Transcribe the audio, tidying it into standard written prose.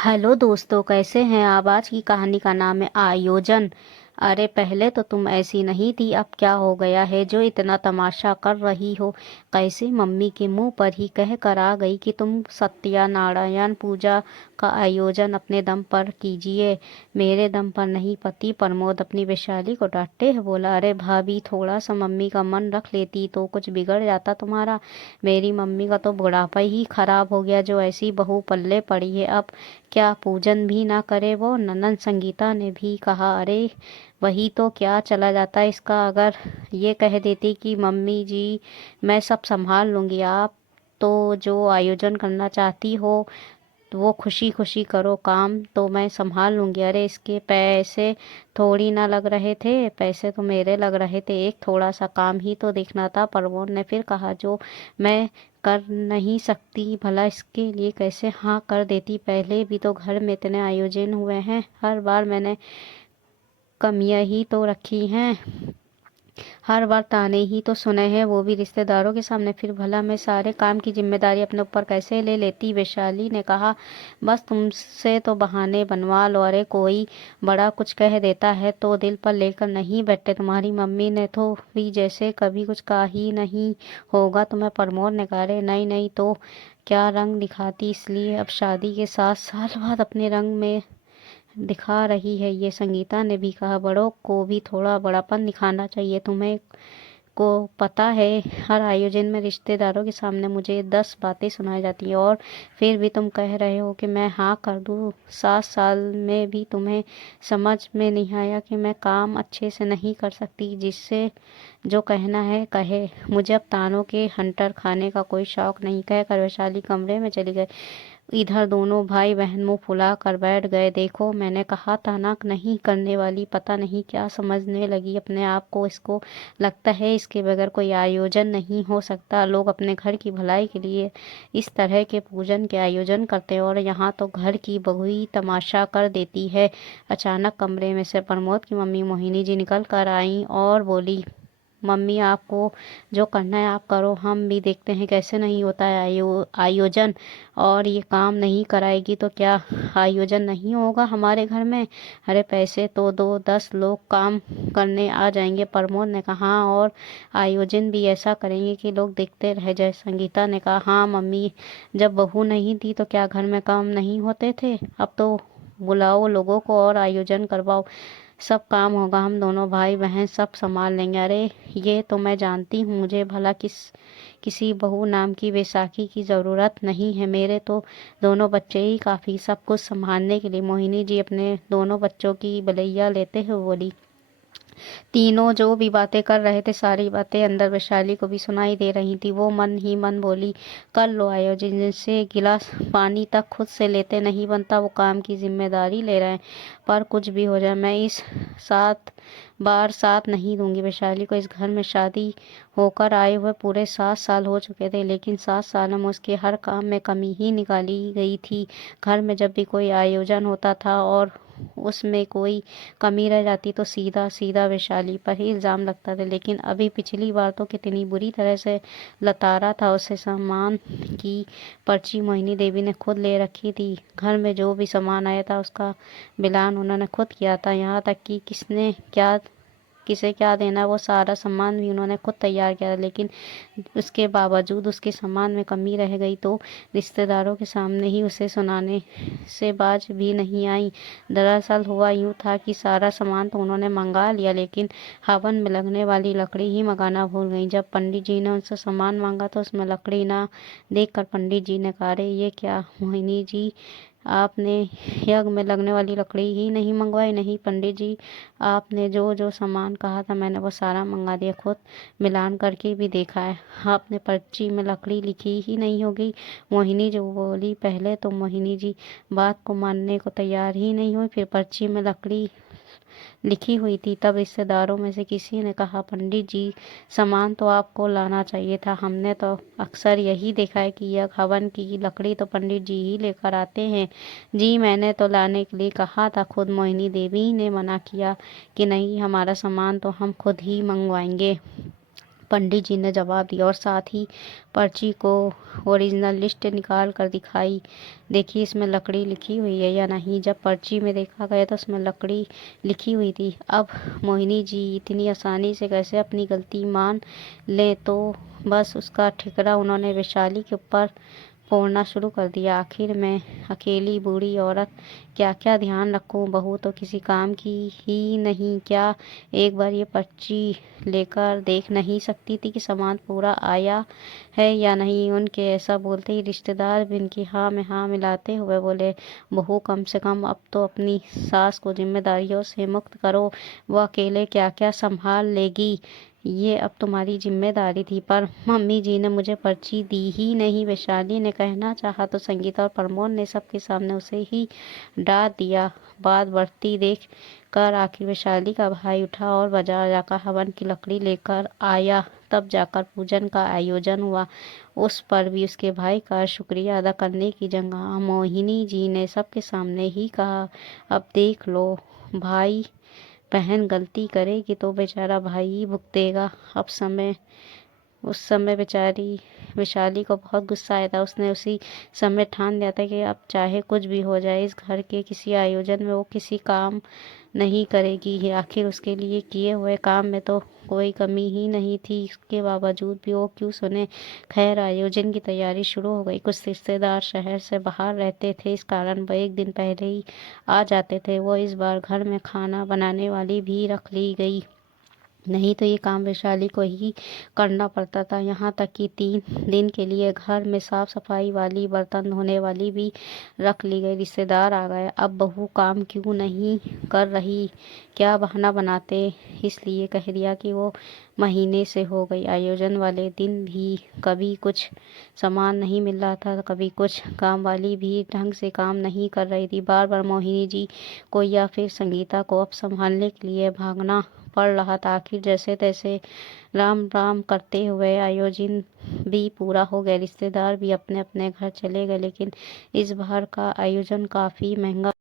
Hello दोस्तों, कैसे हैं आप। आज की कहानी का नाम है आयोजन। अरे पहले तो तुम ऐसी नहीं थी, अब क्या हो गया है जो इतना तमाशा कर रही हो। कैसे मम्मी के मुंह पर ही कह कर आ गई कि तुम सत्यनारायण पूजा का आयोजन अपने दम पर कीजिए, मेरे दम पर नहीं। पति प्रमोद अपनी वैशाली को डांटते हुए बोला, अरे भाभी, थोड़ा सा मम्मी का मन रख लेती तो कुछ बिगड़ जाता तुम्हारा। मेरी मम्मी का तो बुढ़ापा ही खराब हो गया जो ऐसी बहू पल्ले पड़ी है। अब क्या पूजन भी ना करे वो। ननंद संगीता ने भी कहा, अरे वही तो, क्या चला जाता इसका। अगर ये कह देती कि मम्मी जी मैं सब संभाल लूंगी, आप तो जो आयोजन करना चाहती हो तो वो खुशी खुशी करो, काम तो मैं संभाल लूंगी। अरे इसके पैसे थोड़ी ना लग रहे थे, पैसे तो मेरे लग रहे थे, एक थोड़ा सा काम ही तो देखना था। प्रमोद ने फिर कहा, जो मैं कर नहीं सकती भला इसके लिए कैसे हाँ कर देती। पहले भी तो घर में इतने आयोजन हुए हैं, हर बार मैंने कमियां ही तो रखी हैं, हर बार ताने ही तो सुने हैं, वो भी रिश्तेदारों के सामने। फिर भला मैं सारे काम की जिम्मेदारी अपने ऊपर कैसे ले लेती। वैशाली ने कहा, बस तुमसे तो बहाने बनवा लो। अरे कोई बड़ा कुछ कह देता है तो दिल पर लेकर नहीं बैठते। तुम्हारी मम्मी ने तो भी जैसे कभी कुछ कहा ही नहीं होगा तुम्हें। प्रमोद ने कहा, अरे नहीं नहीं तो क्या, रंग दिखाती इसलिए अब शादी के 7 साल बाद अपने रंग में दिखा रही है ये। संगीता ने भी कहा, बड़ों को भी थोड़ा बड़ापन दिखाना चाहिए। तुम्हें को पता है, हर आयोजन में रिश्तेदारों के सामने मुझे 10 बातें सुनाई जाती हैं और फिर भी तुम कह रहे हो कि मैं हाँ कर दूँ। 7 साल में भी तुम्हें समझ में नहीं आया कि मैं काम अच्छे से नहीं कर सकती। जिससे जो कहना है कहे, मुझे अब तानों के हंटर खाने का कोई शौक नहीं। कहकर वैशाली कमरे में चली गई। इधर दोनों भाई बहन मुंह फुला कर बैठ गए। देखो मैंने कहा था ना, नहीं करने वाली, पता नहीं क्या समझने लगी अपने आप को। इसको लगता है इसके बगैर कोई आयोजन नहीं हो सकता। लोग अपने घर की भलाई के लिए इस तरह के पूजन के आयोजन करते हैं और यहाँ तो घर की बहू ही तमाशा कर देती है। अचानक कमरे में से प्रमोद की मम्मी मोहिनी जी निकल कर आई और बोली, मम्मी आपको जो करना है आप करो, हम भी देखते हैं कैसे नहीं होता है आयोजन। और ये काम नहीं कराएगी तो क्या आयोजन नहीं होगा हमारे घर में। अरे पैसे तो दो, 10 लोग काम करने आ जाएंगे। प्रमोद ने कहा, हाँ, और आयोजन भी ऐसा करेंगे कि लोग देखते रह जाए। संगीता ने कहा, हाँ मम्मी, जब बहू नहीं थी तो क्या घर में काम नहीं होते थे। अब तो बुलाओ लोगों को और आयोजन करवाओ, सब काम होगा, हम दोनों भाई बहन सब संभाल लेंगे। अरे ये तो मैं जानती हूँ, मुझे भला किसी बहू नाम की बैसाखी की ज़रूरत नहीं है। मेरे तो दोनों बच्चे ही काफ़ी सब कुछ संभालने के लिए। मोहिनी जी अपने दोनों बच्चों की बलैया लेते हुए बोली। तीनों जो भी बातें कर रहे थे, सारी बातें अंदर वैशाली को भी सुनाई दे रही थी। वो मन ही मन बोली, कर लो आयोजन, जिनसे गिलास पानी तक खुद से लेते नहीं बनता वो काम की जिम्मेदारी ले रहे हैं। पर कुछ भी हो जाए, मैं इस 7 बार साथ नहीं दूंगी वैशाली को। इस घर में शादी होकर आए हुए पूरे 7 साल हो चुके थे, लेकिन 7 साल में उसके हर काम में कमी ही निकाली गई थी। घर में जब भी कोई आयोजन होता था और उसमें कोई कमी रह जाती तो सीधा सीधा वैशाली पर ही इल्ज़ाम लगता था। लेकिन अभी पिछली बार तो कितनी बुरी तरह से लताड़ा था उसे। सामान की पर्ची मोहिनी देवी ने खुद ले रखी थी। घर में जो भी सामान आया था उसका बिलान उन्होंने खुद किया था। यहाँ तक कि किसने क्या, किसे क्या देना, वो सारा सामान भी उन्होंने खुद तैयार किया था। लेकिन उसके बावजूद उसके सामान में कमी रह गई तो रिश्तेदारों के सामने ही उसे सुनाने से बाज भी नहीं आई। दरअसल हुआ यूं था कि सारा सामान तो उन्होंने मंगा लिया, लेकिन हवन में लगने वाली लकड़ी ही मंगाना भूल गई। जब पंडित जी ने उनसे सामान मांगा तो उसमें लकड़ी ना देखकर पंडित जी ने कहा, "अरे ये क्या मोहिनी जी, आपने यज्ञ में लगने वाली लकड़ी ही नहीं मंगवाई। नहीं पंडित जी, आपने जो जो सामान कहा था मैंने वो सारा मंगा दिया, खुद मिलान करके भी देखा है। आपने पर्ची में लकड़ी लिखी ही नहीं होगी।" मोहिनी जो बोली। पहले तो मोहिनी जी बात को मानने को तैयार ही नहीं हुई, फिर पर्ची में लकड़ी लिखी हुई थी। तब रिश्तेदारों में से किसी ने कहा, पंडित जी, सामान तो आपको लाना चाहिए था। हमने तो अक्सर यही देखा है कि यह हवन की लकड़ी तो पंडित जी ही लेकर आते हैं। जी मैंने तो लाने के लिए कहा था, खुद मोहिनी देवी ने मना किया कि नहीं, हमारा सामान तो हम खुद ही मंगवाएंगे। पंडित जी ने जवाब दिया और साथ ही पर्ची को ओरिजिनल लिस्ट निकाल कर दिखाई। देखिए इसमें लकड़ी लिखी हुई है या नहीं। जब पर्ची में देखा गया तो उसमें लकड़ी लिखी हुई थी। अब मोहिनी जी इतनी आसानी से कैसे अपनी गलती मान ले, तो बस उसका ठिकरा उन्होंने वैशाली के ऊपर फोड़ना शुरू कर दिया। आखिर मैं अकेली बूढ़ी औरत क्या क्या ध्यान रखूं, बहू तो किसी काम की ही नहीं, क्या एक बार ये पर्ची लेकर देख नहीं सकती थी कि सामान पूरा आया है या नहीं। उनके ऐसा बोलते ही रिश्तेदार भी इनकी हाँ में हाँ मिलाते हुए बोले, बहू कम से कम अब तो अपनी सास को जिम्मेदारियों से मुक्त करो, वो अकेले क्या क्या संभाल लेगी, ये अब तुम्हारी जिम्मेदारी थी। पर मम्मी जी ने मुझे पर्ची दी ही नहीं। वैशाली ने कहना चाहा तो संगीता और प्रमोद ने सबके सामने उसे ही डांट दिया। बात बढ़ती देख कर आखिर वैशाली का भाई उठा और बाजार जाकर हवन की लकड़ी लेकर आया। तब जाकर पूजन का आयोजन हुआ। उस पर भी उसके भाई का शुक्रिया अदा करने की जगह मोहिनी जी ने सबके सामने ही कहा, अब देख लो भाई, बहन गलती करेगी तो बेचारा भाई ही भुगतेगा। अब समय उस समय बेचारी वैशाली को बहुत गुस्सा आया था। उसने उसी समय ठान लिया था कि अब चाहे कुछ भी हो जाए, इस घर के किसी आयोजन में वो किसी काम नहीं करेगी। आखिर उसके लिए किए हुए काम में तो कोई कमी ही नहीं थी, इसके बावजूद भी वो क्यों सुने। खैर आयोजन की तैयारी शुरू हो गई। कुछ रिश्तेदार शहर से बाहर रहते थे, इस कारण वो एक दिन पहले ही आ जाते थे। वो इस बार घर में खाना बनाने वाली भी रख ली गई, नहीं तो ये काम वैशाली को ही करना पड़ता था। यहाँ तक कि 3 दिन के लिए घर में साफ सफाई वाली, बर्तन धोने वाली भी रख ली गई। रिश्तेदार आ गए, अब बहू काम क्यों नहीं कर रही, क्या बहाना बनाते, इसलिए कह दिया कि वो महीने से हो गई। आयोजन वाले दिन भी कभी कुछ सामान नहीं मिल रहा था, कभी कुछ। काम वाली भी ढंग से काम नहीं कर रही थी। बार बार मोहिनी जी को या फिर संगीता को अब संभालने के लिए भागना पड़ रहा था। आखिर जैसे तैसे राम राम करते हुए आयोजन भी पूरा हो गया। रिश्तेदार भी अपने अपने घर चले गए, लेकिन इस बार का आयोजन काफी महंगा